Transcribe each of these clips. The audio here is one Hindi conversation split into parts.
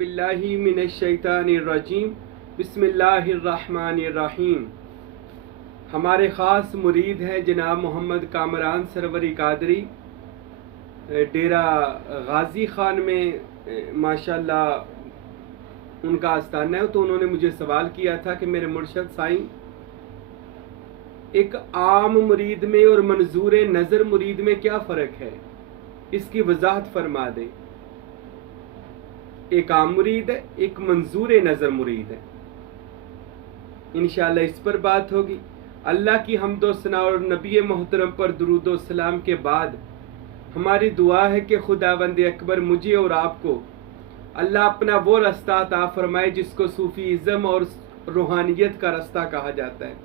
बिल्लाहि मिनश्शैतानिर्रजीम बिस्मिल्लाहिर्रहमानिर्रहीम। हमारे ख़ास मुरीद हैं जनाब मोहम्मद कामरान सरवरी कादरी, डेरा गाज़ी ख़ान में माशाल्लाह उनका आस्थाना है। तो उन्होंने मुझे सवाल किया था कि मेरे मुर्शद साईं, एक आम मुरीद में और मंजूर नज़र मुरीद में क्या फ़र्क है, इसकी वजाहत फरमा दें। एक आम मुरीद है, एक मंजूर नज़र मुरीद है। इंशाअल्लाह इस पर बात होगी। अल्लाह की हम्दो सना और नबी मोहतरम पर दुरूदो सलाम के बाद हमारी दुआ है कि खुदावंद अकबर मुझे और आपको अल्लाह अपना वो रास्ता अता फरमाए जिसको सूफीज़म और रूहानियत का रास्ता कहा जाता है,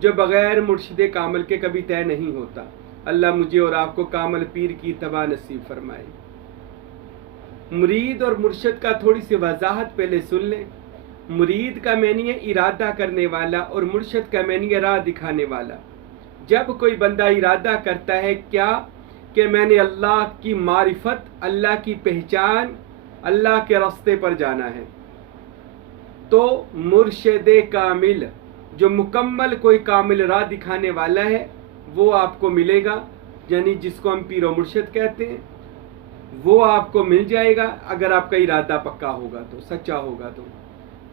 जो बग़ैर मुर्शिद कामिल के कभी तय नहीं होता। अल्लाह मुझे और आपको कामिल पीर की तबा नसीब फरमाए। मुरीद और मुर्शिद का थोड़ी सी वजाहत पहले सुन लें। मुरीद का मैनी है इरादा करने वाला और मुर्शिद का मैनी है राह दिखाने वाला। जब कोई बंदा इरादा करता है क्या कि मैंने अल्लाह की मारिफत, अल्लाह की पहचान, अल्लाह के रास्ते पर जाना है, तो मुर्शिद कामिल जो मुकम्मल कोई कामिल राह दिखाने वाला है वो आपको मिलेगा, यानी जिसको हम पीर और मुर्शिद कहते हैं, वो आपको मिल जाएगा। अगर आपका इरादा पक्का होगा तो, सच्चा होगा तो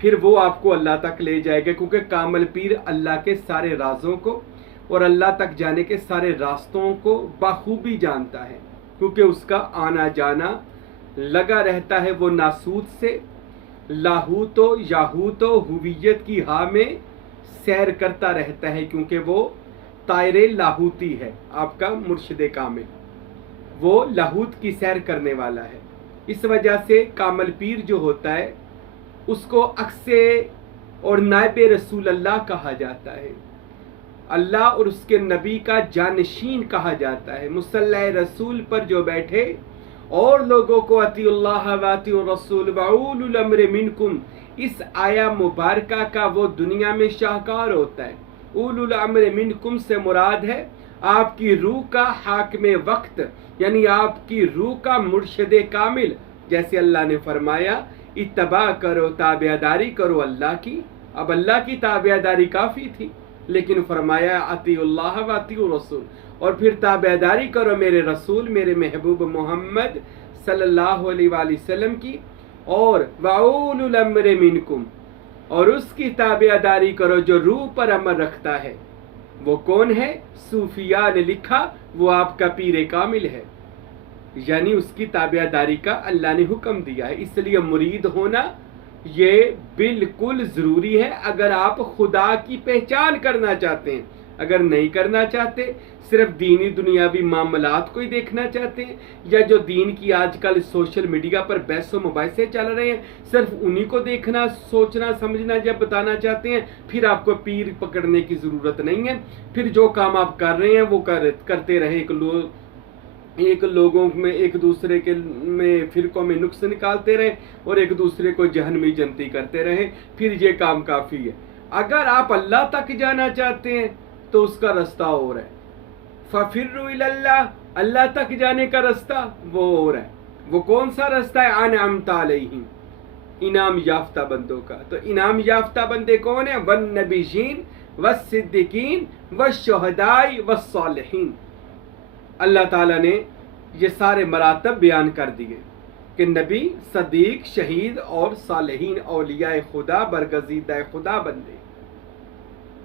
फिर वो आपको अल्लाह तक ले जाएगा, क्योंकि कामिल पीर अल्लाह के सारे राजों को और अल्लाह तक जाने के सारे रास्तों को बखूबी जानता है, क्योंकि उसका आना जाना लगा रहता है। वो नासूत से लाहूतो याहूतो हुवियत की हा में सैर करता रहता है, क्योंकि वो तायरे लाहूती है। आपका मुर्शिद कामिल वो लाहूत की सैर करने वाला है। इस वजह से कामिल पीर जो होता है उसको अक्से और नायबे रसूल अल्लाह कहा जाता है। अल्लाह और उसके नबी का जानशीन कहा जाता है। मुसल्ला रसूल पर जो बैठे और लोगों को अतिउल्लाह व अतिउर रसूल व उलुल अम्र मिनकुम, इस आया मुबारका का वो दुनिया में शाहकार होता है। उलुल अम्र मिनकुम से मुराद है आपकी रूह का हाकिम वक्त, यानी आपकी रूह का मुर्शिद कामिल। जैसे अल्लाह ने फरमाया इत्तबा करो, ताबियादारी करो अल्लाह की। अब अल्लाह की ताबियादारी काफ़ी थी, लेकिन फरमाया अतिउल्लाह व अतिउर रसूल, और फिर ताबियादारी करो मेरे रसूल, मेरे महबूब मोहम्मद सल्लल्लाहु अलैहि वसल्लम की, और वउलुल अम्र मिनकुम, और उसकी ताबियादारी करो जो रूह पर अमल रखता है। वो कौन है? सूफिया ने लिखा वो आपका पीर कामिल है, यानी उसकी ताबियादारी का अल्लाह ने हुक्म दिया है। इसलिए मुरीद होना ये बिल्कुल ज़रूरी है अगर आप खुदा की पहचान करना चाहते हैं। अगर नहीं करना चाहते, सिर्फ दीनी दुनियावी मामलात को ही देखना चाहते हैं, या जो दीन की आजकल सोशल मीडिया पर बहसो मुबाहिसे चल रहे हैं, सिर्फ उन्हीं को देखना, सोचना, समझना जब बताना चाहते हैं, फिर आपको पीर पकड़ने की ज़रूरत नहीं है। फिर जो काम आप कर रहे हैं वो करते रहें। एक लोगों में, एक दूसरे के में फिरकों में नुक्स निकालते रहें और एक दूसरे को जहन्नमी जनती करते रहें, फिर ये काम काफ़ी है। अगर आप अल्लाह तक जाना चाहते हैं तो उसका रास्ता और है। फफिर्रु इलल्लाह, अल्लाह तक जाने का रास्ता वो और है। वो कौन सा रास्ता है? अनअमता अलैहिम, इनाम याफ्ता बंदों का। तो इनाम याफ्ता बंदे कौन है? वन नबीयीन व सिद्दीकीन व शुहदाई व सालिहीन। अल्लाह ताला ने ये सारे मरातब बयान कर दिए कि नबी, सदीक, शहीद और सालिहीन, औलिया खुदा, बरगज़ीदा खुदा बंदे,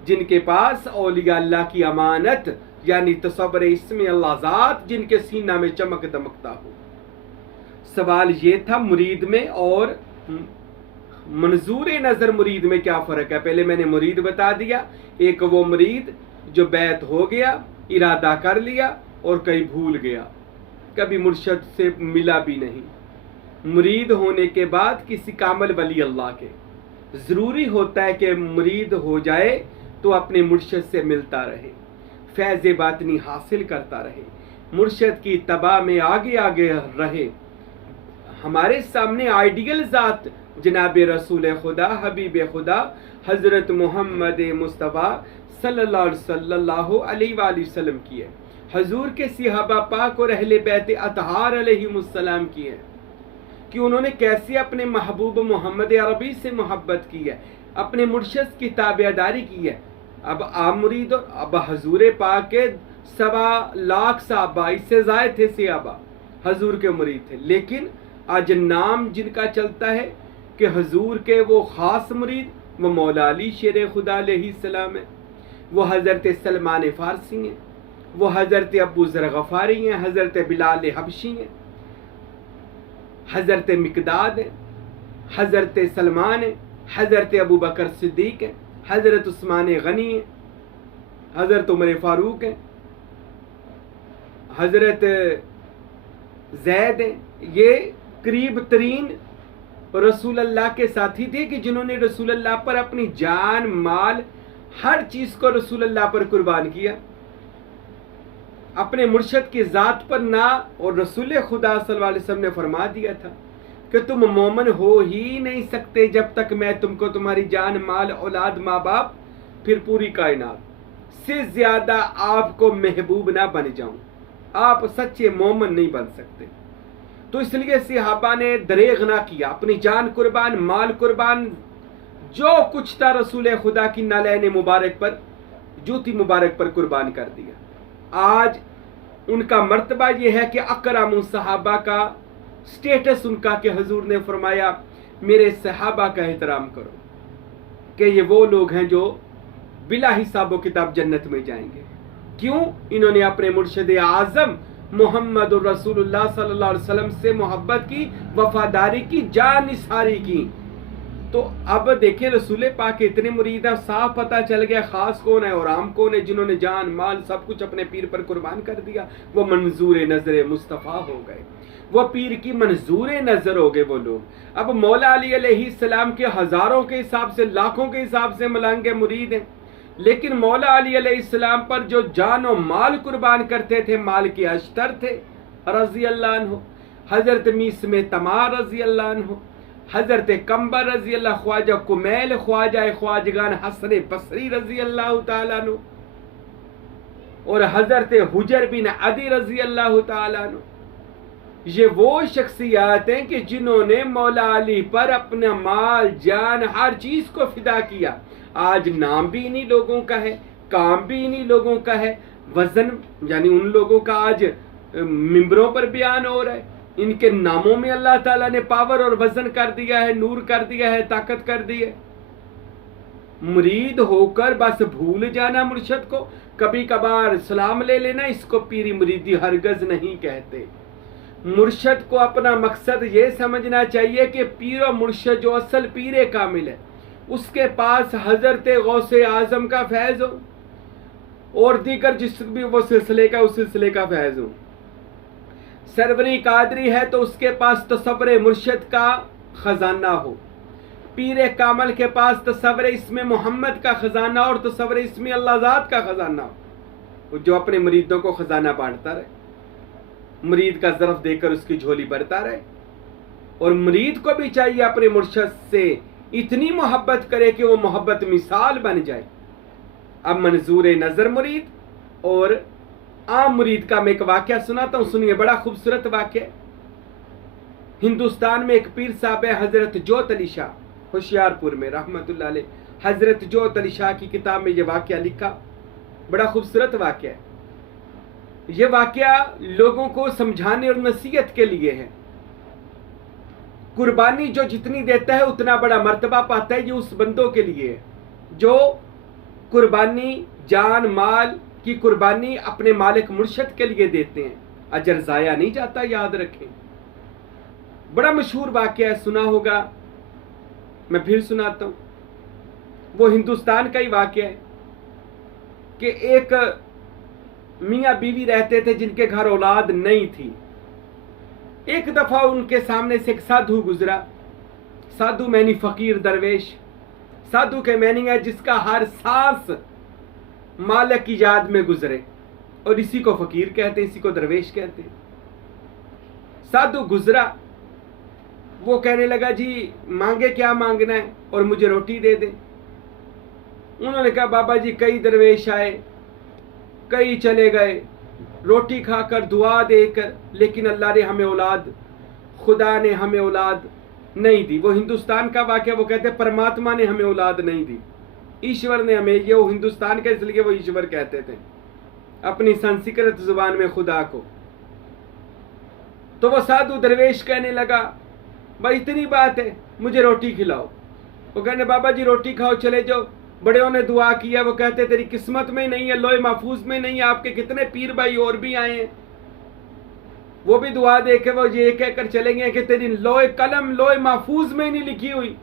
जिनके पास औलिया अल्लाह की अमानत यानी तसव्वुर इस्म अल्लाह ज़ात जिनके सीना में चमक दमकता हो। सवाल ये था मुरीद में और मंजूर नज़र मुरीद में क्या फ़र्क है। पहले मैंने मुरीद बता दिया। एक वो मुरीद जो बैत हो गया, इरादा कर लिया और कहीं भूल गया, कभी मुर्शिद से मिला भी नहीं। मुरीद होने के बाद किसी कामिल वली अल्लाह के ज़रूरी होता है कि मुरीद हो जाए तो अपने मुर्शिद से मिलता रहे, फैज़ बातनी हासिल करता रहे, मुर्शिद की तबा में आगे आगे रहे। हमारे सामने आइडियल ज़ात जनाब रसूल खुदा, हबीब खुदा, हज़रत मोहम्मद मुस्तफ़ा सल्लल्लाहु अलैहि वसल्लम की है। हजूर के सिहाबा पाक और अहले बैत अतहार अलैहिमुस्सलाम की है, कि उन्होंने कैसे अपने महबूब मोहम्मद अरबी से मोहब्बत की है, अपने मुर्शिद की ताबेदारी की है। अब आम मुरीद और अब हजूर पाक के 1.25 लाख सहाबा, इससे ज़ायद थे सहाबा हजूर के मुरीद थे, लेकिन आज नाम जिनका चलता है कि हजूर के वो ख़ास मुरीद वो मौला अली शेर खुदा अलैहिस्सलाम है, वो हज़रत सलमान फ़ारसी हैं, वो हज़रत अबू ज़र गफ़ारी हैं, हज़रत बिलाल हबशी हैं, हज़रत मिक़दाद हैं, हज़रत सलमान हैं, हज़रत अबू बकर सिद्दीक़ हैं, हज़रत उस्मान गनी हैं, हज़रत उमर फ़ारूक हैं, हज़रत ज़ैद हैं। ये करीब तरीन रसूल अल्लाह के साथी थे कि जिन्होंने रसूल अल्लाह पर अपनी जान माल हर चीज़ को रसूल अल्लाह पर कुर्बान किया, अपने मुर्शद की ज़ात पर ना। और रसूल खुदा सल्लल्लाहु अलैहि वसल्लम ने फरमा दिया था कि तुम मोमिन हो ही नहीं सकते जब तक मैं तुमको तुम्हारी जान माल औलाद माँ बाप फिर पूरी कायनात से ज़्यादा आपको महबूब ना बन जाऊं, आप सच्चे मोमिन नहीं बन सकते। तो इसलिए सहाबा ने दरेग ना किया, अपनी जान कुर्बान, माल कुर्बान, जो कुछ था रसूल खुदा की नालैन मुबारक पर, जूती मुबारक पर कुर्बान कर दिया। आज उनका मर्तबा यह है कि अकरम सहाबा का स्टेटस उनका कि हुजूर ने फरमाया मेरे सहाबा का एहतराम करो कि ये वो लोग हैं जो बिला हिसाब किताब जन्नत में जाएंगे। क्यों? इन्होंने अपने मुर्शिद आज़म मोहम्मद रसूलुल्लाह सल्लल्लाहु अलैहि वसल्लम से मोहब्बत की, वफादारी की, जान निसारी की। तो अब देखिए रसूल पाक के इतने मुरीद हैं, साफ पता चल गया खास कौन है और आम कौन है जिन्होंने जान माल सब कुछ अपने पीर पर कुर्बान कर दिया। वो मंजूर नजर मुस्तफ़ा हो गए, वो पीर की मंजूर नजर हो गए वो लोग। अब मौला अली अलैहिस्सलाम के हजारों के हिसाब से, लाखों के हिसाब से मलंगे मुरीद हैं, लेकिन मौला अली अलैहिस्सलाम पर जो जान और माल कुर्बान करते थे, माल के अश्तर थे रज़ी अल्लाह अन्हु, हजरत मीस में तमार रज़ी अल्लाह अन्हु, हजरत कंबर रज़ी अल्लाह, ख्वाजा कुमैल, ख्वाजा ख्वाजगान हसन बसरी रज़ी अल्लाह तआला अन्हु, और हजरत हुजर बिन अदी रज़ी अल्लाह तआला अन्हु। ये वो शख्सियात हैं कि जिन्होंने मौला अली पर अपना माल जान हर चीज को फिदा किया। आज नाम भी इन्हीं लोगों का है, काम भी इन्हीं लोगों का है, वजन यानी उन लोगों का आज मिंबरों पर बयान हो रहा है। इनके नामों में अल्लाह ताला ने पावर और वजन कर दिया है, नूर कर दिया है, ताकत कर दी है। मुरीद होकर बस भूल जाना मुर्शद को, कभी कभार सलाम ले लेना, इसको पीरी मुरीदी हरगज नहीं कहते। मुर्शद को अपना मकसद ये समझना चाहिए कि पीर और मुर्शद जो असल पीर कामिल है, उसके पास हजरत गौसे आजम का फैज हो और दीगर जिस भी वो सिलसिले का उस सिलसिले का फैज हो। सरवरी कादरी है तो उसके पास तसव्वुर मुर्शद का खजाना हो, पीर कामल के पास तसव्वुर इसमें मोहम्मद का खजाना और तसव्वुर इसमें अल्लाह ज़ात का खजाना हो, जो अपने मुरीदों को खजाना बांटता रहे, मुरीद का ज़र्फ देकर उसकी झोली भरता रहे। और मुरीद को भी चाहिए अपने मुर्शद से इतनी मोहब्बत करे कि वो मोहब्बत मिसाल बन जाए। अब मंजूर नज़र मुरीद और आम मुरीद का मैं एक वाक़या सुनाता हूँ, सुनिए, बड़ा खूबसूरत वाक़या। हिंदुस्तान में एक पीर साहब है हज़रत जोत अली शाह, होशियारपुर में रहमतुल्लाह अलैह। हज़रत जोत अली शाह की किताब में ये वाक़या लिखा, बड़ा खूबसूरत वाक़या है। ये वाक़या लोगों को समझाने और नसीहत के लिए है। कुर्बानी जो जितनी देता है उतना बड़ा मर्तबा पाता है, ये उस बंदों के लिए है जो कुर्बानी, जान माल की कुर्बानी अपने मालिक मुर्शद के लिए देते हैं। अजर ज़ाया नहीं जाता, याद रखें। बड़ा मशहूर वाक़या है, सुना होगा, मैं फिर सुनाता हूँ। वो हिंदुस्तान का ही वाक़या है कि एक मियाँ बीवी रहते थे जिनके घर औलाद नहीं थी। एक दफा उनके सामने से एक साधु गुजरा। साधु मैनी फकीर दरवेश, साधु के मैनी है जिसका हर सांस मालिक की याद में गुजरे, और इसी को फकीर कहते, इसी को दरवेश कहते। साधु गुजरा, वो कहने लगा जी मांगे क्या मांगना है और मुझे रोटी दे दे। उन्होंने कहा बाबा जी कई दरवेश आए, कई चले गए, रोटी खाकर दुआ देकर, लेकिन अल्लाह ने हमें औलाद खुदा ने हमें औलाद नहीं दी। वो हिंदुस्तान का वाक्य, वो कहते हैं परमात्मा ने हमें औलाद नहीं दी, ईश्वर ने हमें, ये वो हिंदुस्तान का इसलिए वो ईश्वर कहते थे अपनी संस्कृत जुबान में खुदा को। तो वो साधु दरवेश कहने लगा, भाई इतनी बात है, मुझे रोटी खिलाओ। वो कहने, बाबा जी रोटी खाओ, चले जाओ। बड़ेों ने दुआ किया, वो कहते तेरी किस्मत में नहीं है, लोहे महफूज में नहीं है। आपके कितने पीर भाई और भी आए हैं, वो भी दुआ दे के वो ये कहकर चले गए कि तेरी लोहे कलम लोहे महफूज में ही नहीं लिखी हुई।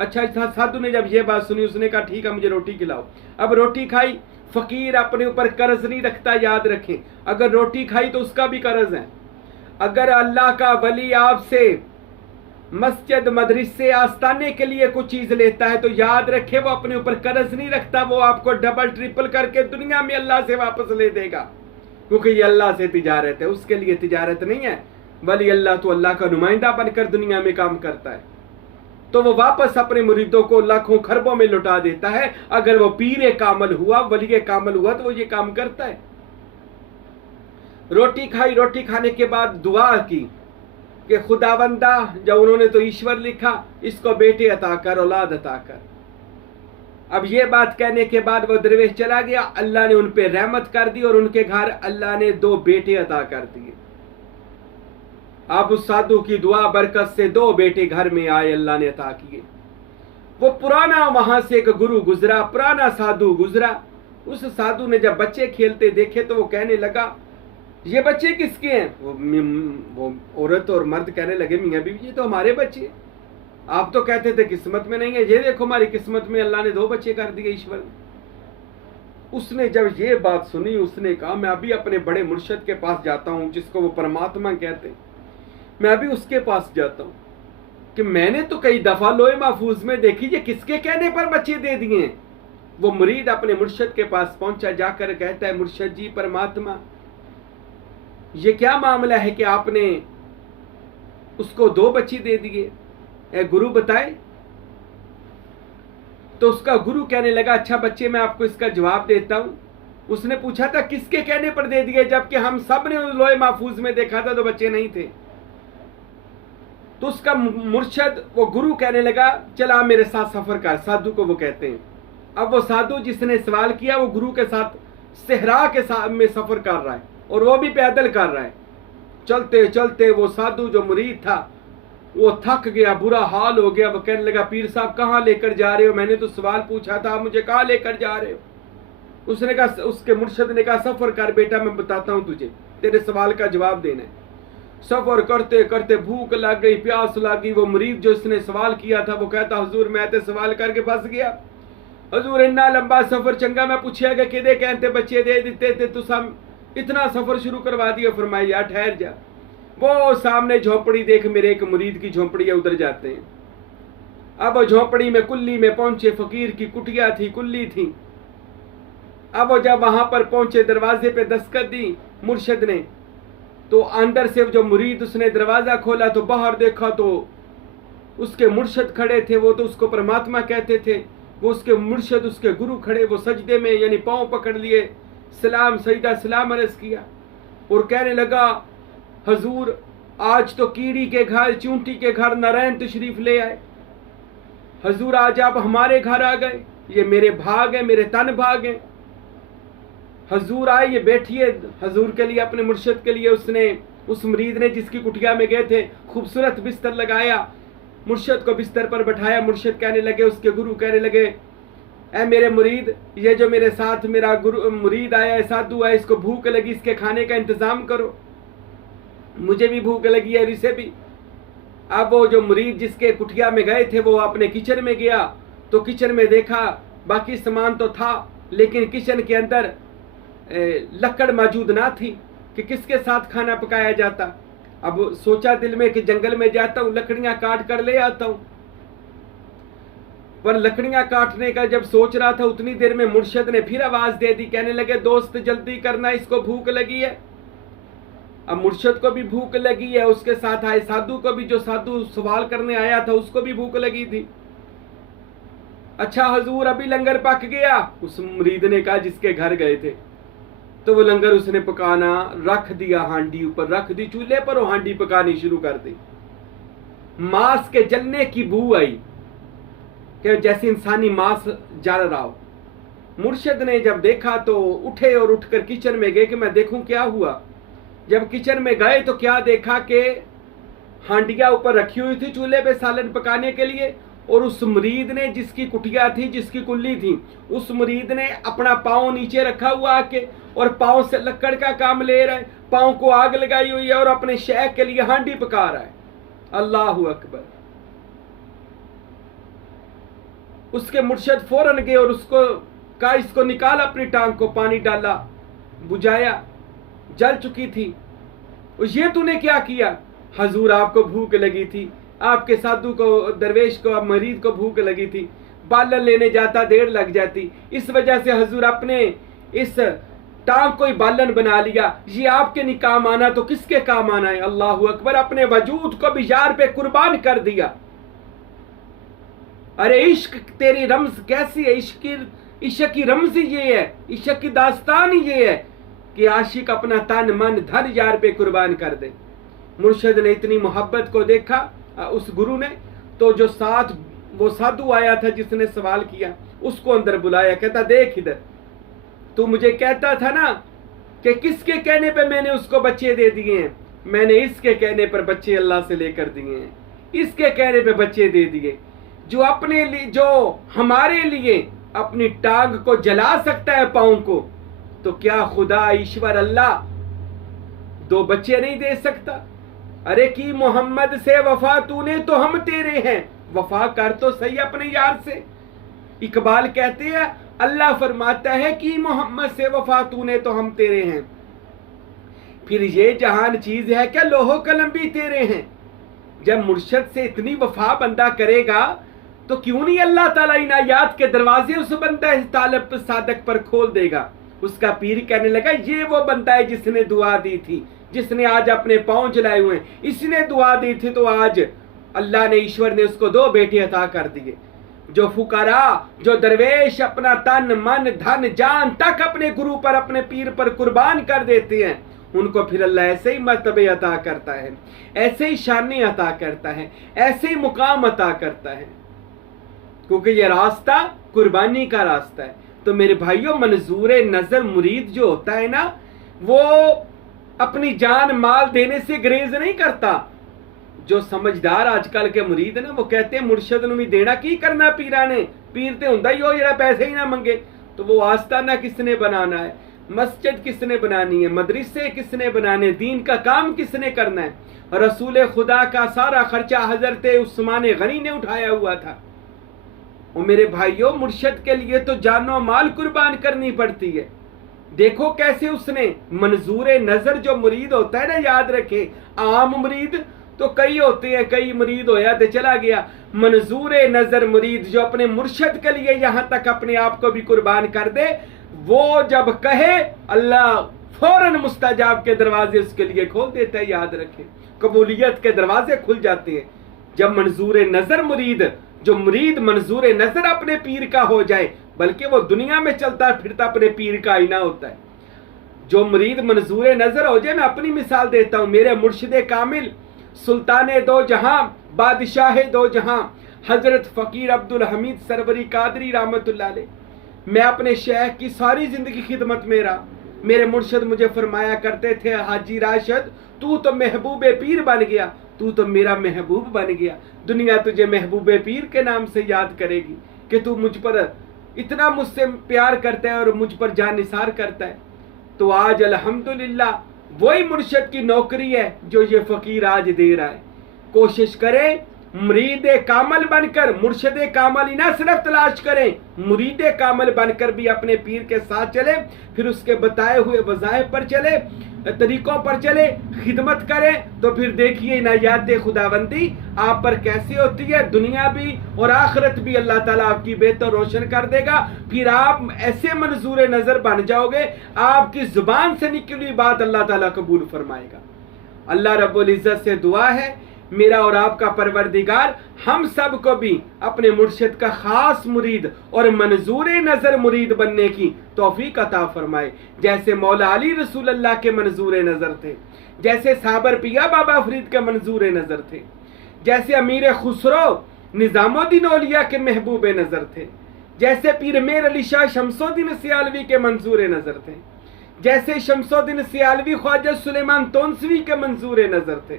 अच्छा, साधु ने जब ये बात सुनी, उसने कहा ठीक है, मुझे रोटी खिलाओ। अब रोटी खाई। फकीर अपने ऊपर कर्ज नहीं रखता, याद रखें। अगर रोटी खाई तो उसका भी कर्ज है। अगर अल्लाह का वली आपसे मस्जिद मदरसे आस्ताने के लिए कुछ चीज लेता है तो याद रखे वो अपने ऊपर कर्ज नहीं रखता, वो आपको डबल ट्रिपल करके दुनिया में अल्लाह से वापस ले देगा, क्योंकि ये अल्लाह से तिजारत है, उसके लिए तिजारत नहीं है। वली अल्लाह तो अल्लाह का नुमाइंदा बनकर दुनिया में काम करता है, तो वो वापस अपने मुरीदों को लाखों खरबों में लुटा देता है। अगर वो पीरे कामल हुआ, वली कामल हुआ, तो वो ये काम करता है। रोटी खाई, रोटी खाने के बाद दुआ की कि खुदावंदा, जब उन्होंने तो ईश्वर लिखा, इसको बेटे अता कर, औलाद अता कर। अब ये बात कहने के बाद वो दरवेश चला गया। अल्लाह ने उन पे रहमत कर दी और उनके घर अल्लाह ने 2 बेटे अता कर दिए। अब उस साधु की दुआ बरकत से 2 बेटे घर में आए, अल्लाह ने अता किए। वो पुराना वहां से एक गुरु गुजरा, पुराना साधु गुजरा। उस साधु ने जब बच्चे खेलते देखे तो वो कहने लगा, ये बच्चे किसके हैं? वो औरत और मर्द कहने लगे, मियां बीवी ये तो हमारे बच्चे, आप तो कहते थे किस्मत में नहीं है, ये देखो हमारी किस्मत में अल्लाह ने 2 बच्चे कर दिए ईश्वर ने। उसने जब ये बात सुनी, उसने कहा मैं अभी अपने बड़े मुर्शिद के पास जाता हूं, जिसको वो परमात्मा कहते हैं, मैं अभी उसके पास जाता हूं कि मैंने तो कई दफा लोहे महफूज में देखी, ये किसके कहने पर बच्चे दे दिए हैं। वो मुरीद अपने मुर्शिद के पास पहुंचा, जाकर कहता है, मुर्शिद जी, परमात्मा ये क्या मामला है कि आपने उसको 2 बच्चे दे दिए, ए गुरु बताए। तो उसका गुरु कहने लगा, अच्छा बच्चे मैं आपको इसका जवाब देता हूं। उसने पूछा था किसके कहने पर दे दिए, जबकि हम सब ने लोहे महफूज में देखा था तो बच्चे नहीं थे। तो उसका मुर्शिद, वो गुरु कहने लगा, चला मेरे साथ सफर कर, साधु को वो कहते हैं। अब वो साधु जिसने सवाल किया वो गुरु के साथ सहरा के साथ में सफर कर रहा है, और वो भी पैदल कर रहा है। चलते चलते वो साधु जो मुरीद था वो थक गया, बुरा हाल हो गया। वो कहने लगा, पीर साहब कहाँ लेकर जा रहे हो? मैंने तो सवाल पूछा था, मुझे कहाँ लेकर जा रहे हो? उसने कहा, उसके मुर्शिद ने कहा, सफर कर बेटा, मैं बताता हूँ तुझे, तेरे सवाल का जवाब देना है। सफर करते करते भूख लग गई, प्यास लगी। वो मुरीद जो इसने सवाल किया था वो कहता, हुजूर मैं तो सवाल करके फंस गया, हुजूर इतना लंबा सफर चंगा, मैं पूछा कि किदे कहते बच्चे दे देते थे, तुम इतना सफर शुरू करवा दिया। फरमाया, यार ठहर जा, वो सामने झोपड़ी देख, मेरे एक मुरीद की झोपड़ी है, उधर जाते हैं। अब झोपड़ी में कुल्ली में पहुंचे, फकीर की कुटिया थी, कुल्ली थी। अब वो जब वहां पर पहुंचे, दरवाजे पे दस्तक दी मुर्शिद ने, तो अंदर से जो मुरीद, उसने दरवाजा खोला तो बाहर देखा तो उसके मुर्शिद खड़े थे। वो तो उसको परमात्मा कहते थे। वो उसके मुर्शिद, उसके गुरु खड़े, वो सजदे में यानी पांव पकड़ लिए, सलाम सजदा सलाम अर्ज किया और कहने लगा, हजूर आज तो कीड़ी के घर, चूंटी के घर नारायण तशरीफ ले आए। हजूर आज आप हमारे घर आ गए, ये मेरे भाग है, मेरे तन भाग है। हजूर आए, ये बैठिए। हजूर के लिए, अपने मुर्शिद के लिए, उसने, उस मुरीद ने जिसकी कुटिया में गए थे, खूबसूरत बिस्तर लगाया, मुर्शिद को बिस्तर पर बैठाया। मुर्शिद कहने लगे, उसके गुरु कहने लगे, ऐ मेरे मुरीद, ये जो मेरे साथ मेरा गुरु मुरीद आया है, साधु है, इसको भूख लगी, इसके खाने का इंतजाम करो, मुझे भी भूख लगी है और इसे भी। अब वो जो मुरीद जिसके कुटिया में गए थे वो अपने किचन में गया, तो किचन में देखा बाकी सामान तो था, लेकिन किचन के अंदर लकड़ मौजूद ना थी कि किसके साथ खाना पकाया जाता। अब सोचा दिल में कि जंगल में जाता हूँ, लकड़ियां काट कर ले आता हूँ। पर लकड़ियां काटने का जब सोच रहा था, उतनी देर में मुर्शिद ने फिर आवाज दे दी, कहने लगे, दोस्त जल्दी करना, इसको भूख लगी है। अब मुर्शिद को भी भूख लगी है, उसके साथ आए साधु को भी, जो साधु सवाल करने आया था उसको भी भूख लगी थी। अच्छा हजूर अभी लंगर पक गया, उस मुरीद ने कहा जिसके घर गए थे। तो वो लंगर उसने पकाना रख दिया, हांडी ऊपर रख दी, चूल्हे पर वो हांडी पकानी शुरू कर दी। मांस के जलने की बू आई कि जैसे इंसानी मांस जल रहा हो। मुर्शिद ने जब देखा तो उठे और उठकर किचन में गए कि मैं देखूं क्या हुआ। जब किचन में गए तो क्या देखा कि हांडिया ऊपर रखी हुई थी चूल्हे पे सालन पकाने के लिए, और उस मुरीद ने, जिसकी कुटिया थी, जिसकी कुल्ली थी, उस मुरीद ने अपना पाँव नीचे रखा हुआ आके और पाँव से लकड़ का काम ले रहा है, पाँव को आग लगाई हुई है और अपने शेख के लिए हांडी पका रहा है। अल्लाहु अकबर। उसके मुर्शिद फौरन गए और उसको कहा इसको निकाल, अपनी टांग को पानी डाला, बुझाया, जल चुकी थी। और ये तूने क्या किया? हजूर आपको भूख लगी थी, आपके साधु को, दरवेश को, मरीद को भूख लगी थी, बालन लेने जाता देर लग जाती, इस वजह से हजूर अपने इस टांग को ही बालन बना लिया। ये आपके नहीं काम आना तो किसके काम आना है? अल्लाहु अकबर। अपने वजूद को भी यार पे कुर्बान कर दिया। अरे इश्क तेरी रमज कैसी है? इश्क की रमज ये है, इश्क की दास्तान ये है कि आशिक अपना तन मन धन यार पे कुर्बान कर दे। मुर्शिद ने इतनी मोहब्बत को देखा उस गुरु ने, तो जो साथ वो साधु आया था जिसने सवाल किया, उसको अंदर बुलाया। कहता देख इधर, तू मुझे कहता था ना कि किसके कहने पे मैंने उसको बच्चे दे दिए हैं? मैंने इसके कहने पर बच्चे अल्लाह से लेकर दिए हैं, इसके कहने पे बच्चे दे दिए। जो अपने लिए, जो हमारे लिए अपनी टांग को जला सकता है पाँव को, तो क्या खुदा ईश्वर अल्लाह दो बच्चे नहीं दे सकता? अरे की मोहम्मद से वफा तूने तो हम तेरे हैं, वफा कर तो सही अपने यार से। इकबाल कहते हैं अल्लाह फरमाता है कि मोहम्मद से वफा तूने तो हम तेरे हैं। फिर ये जहान चीज है क्या लोहो कलम भी तेरे हैं? जब मुर्शद से इतनी वफा बंदा करेगा तो क्यों नहीं अल्लाह ताला इनायात के दरवाजे उस बंदा तालब सादक पर खोल देगा। उसका पीर कहने लगा ये वो बंदा है जिसने दुआ दी थी, जिसने आज अपने पांव जलाए हुए हैं, इसने दुआ दी थी तो आज अल्लाह ने, ईश्वर ने उसको 2 बेटे अता कर दिए। जो फुकरा, जो दरवेश अपना तन मन धन जान तक अपने गुरु पर, अपने पीर पर कुर्बान कर देते हैं, उनको फिर अल्लाह ऐसे ही मर्तबे अता करता है, ऐसे ही शानी अता करता है, ऐसे ही मुकाम अता करता है, क्योंकि ये रास्ता कुर्बानी का रास्ता है। तो मेरे भाइयों, मंजूर नजर मुरीद जो होता है ना, वो अपनी जान माल देने से ग्रेज नहीं करता। जो समझदार आजकल के मुरीद ना, वो कहते हैं मुर्शद नूं भी देना की करना, पीरा ने, पीर ते हुंदा ही हो जरा पैसे ही ना मंगे। तो वो आस्ताना किसने बनाना है, मस्जिद किसने बनानी है, मदरसे किसने बनाने, दीन का काम किसने करना है? रसूल खुदा का सारा खर्चा हजरत उस्मान गनी ने उठाया हुआ था। और मेरे भाइयों, मुर्शद के लिए तो जानो माल कुर्बान करनी पड़ती है। देखो कैसे उसने मंजूर नजर जो मुरीद होता है ना, याद रखे, आम मुरीद तो कई होते हैं, कई मुरीद होया तो चला गया। मंजूर नजर मुरीद जो अपने मुर्शद के लिए यहां तक अपने आप को भी कुर्बान कर दे, वो जब कहे अल्लाह फौरन मुस्तजाब के दरवाजे उसके लिए खोल देता है। याद रखे, कबूलियत के दरवाजे खुल जाते हैं जब मंजूर नजर मुरीद, जो मुरीद मंजूर नजर अपने पीर का हो जाए, बल्कि वो दुनिया में चलता फिरता अपने पीर का आईना होता है। जो मुरीद मंजूर नजर हो जाए, मैं अपनी मिसाल देता हूं, मेरे मुर्शिद कामिल, सुल्तान दो जहां, बादशाह दो जहां, हजरत फकीर अब्दुल हमीद सरवरी कादरी रहमतुल्लाह अलैह, मैं अपने शेख की सारी जिंदगी खिदमत में रहा। मेरे मुर्शिद मुझे फरमाया करते थे, हाजी राशिद तू तो महबूब पीर बन गया, तू तो मेरा महबूब बन गया, दुनिया तुझे महबूब पीर के नाम से याद करेगी कि तू मुझ पर इतना मुझसे प्यार करता है और मुझ पर जान निसार करता है। तो आज अल्हम्दुलिल्लाह वही मुर्शिद की नौकरी है जो ये फकीर आज दे रहा है। कोशिश करें मुरीद कामल बनकर, मुर्शिद कामल ही ना सिर्फ तलाश करें, मुरीद कामल बनकर भी अपने पीर के साथ चले, फिर उसके बताए हुए वज़ाइफ पर चले, तरीकों पर चले, खिदमत करें, तो फिर देखिए इनायात खुदाबंदी आप पर कैसी होती है। दुनिया भी और आखिरत भी अल्लाह ताला आपकी बेहतर रोशन कर देगा। फिर आप ऐसे मंजूर नजर बन जाओगे, आपकी जुबान से निकली बात अल्लाह ताला कबूल फरमाएगा। अल्लाह रब्बुल इज्जत से दुआ है, मेरा और आपका परवरदिगार हम सब को भी अपने मुर्शिद का खास मुरीद और मंजूर नजर मुरीद बनने की तौफीक अता फरमाए। जैसे मौला अली रसूल अल्लाह के मंजूर नजर थे, जैसे साबर पिया बाबा फरीद के मंजूर नजर थे, जैसे अमीर खुसरो निज़ामुद्दीन औलिया के महबूब नज़र थे, जैसे पीर मेर अली शाह शमसुद्दीन सियालवी के मंजूर नज़र थे, जैसे शमसुद्दीन सियालवी ख्वाजा सुलेमान तोनसवी के मंजूर नज़र थे,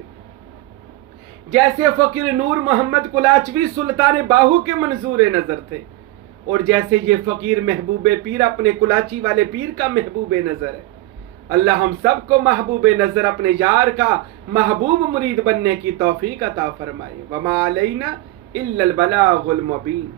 जैसे फ़कीर नूर मोहम्मद कुलाचवी सुल्तान बाहू के मंजूर नज़र थे, और जैसे ये फ़कीर महबूब पीर अपने कुलाची वाले पीर का महबूब नज़र है। अल्लाह हम सबको महबूब नज़र अपने यार का महबूब मुरीद बनने की तौफीक अता फरमाए। वमा अलैना इल्लल बलागुल मुबीन।